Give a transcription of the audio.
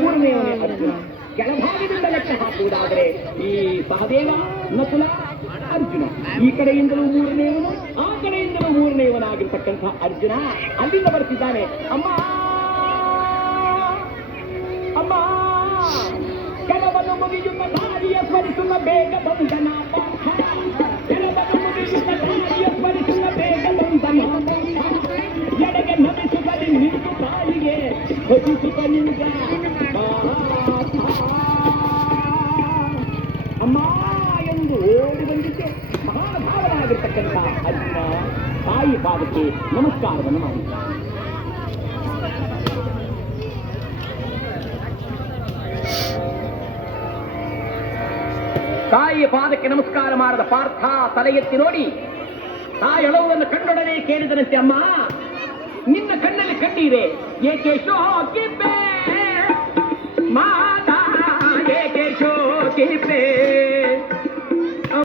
ಮೂರನೆಯವನೇ ಅರ್ಜುನ. ಕೆಳಭಾಗದಿಂದ ಲೆಕ್ಕ ಹಾಕುವುದಾದರೆ ಈ ಸಹದೇವ, ನಕುಲ, ಅರ್ಜುನ. ಈ ಕಡೆಯಿಂದಲೂ ಮೂರನೆಯವನು, ಆ ಕಡೆಯಿಂದಲೂ ಮೂರನೆಯವನಾಗಿರ್ತಕ್ಕಂಥ ಅರ್ಜುನ ಅಲ್ಲಿಂದ ಬರ್ತಿದ್ದಾನೆ. ಅಮ್ಮ ಅಮ್ಮ, ಕೆಲವನ್ನು ಮುಗಿಯುತ್ತ ದಾರಿಯ ಸ್ಮರಿಸುವ ಬೇಗ ಬಂದನ ಪಾಠ, ಕೆಲವನ್ನು ಮುಗಿಯುತ್ತ ದಾರಿಯ ಸ್ಮರಿಸುವ ಬೇಗ ಬಂದನ ಪಾಠ, ಎಡೆಗೆ ನಮಿಸುತ್ತಲಿ ನಿಂತು ತಾಯಿಗೆ ಹೊದಿಸುತ್ತ ನಿಂತ ಅಮ್ಮ ಎಂದು ಓಡಿ ಬಂದಿದ್ದೆ. ಮಹಾನುಭಾವನಾಗಿರ್ತಕ್ಕಂಥ ಅರ್ಜುನ ತಾಯಿ ಪಾದಕ್ಕೆ ನಮಸ್ಕಾರವನ್ನು ಮಾಡಿದ್ದ. ತಾಯಿಯ ಪಾದಕ್ಕೆ ನಮಸ್ಕಾರ ಮಾಡಿದ ಪಾರ್ಥ ತಲೆ ಎತ್ತಿ ನೋಡಿ ತಾಯೊಳವನ್ನು ಕಂಡೊಡನೆ ಕೇಳಿದನಂತೆ, ಅಮ್ಮ ನಿನ್ನ ಕಣ್ಣಲ್ಲಿ ಕಣ್ಣೀರೆ ಏಕೆ ಶೋಕಿಪೆ ಮಾತಾ ಏಕೆ ಶೋಕಿಪೆ.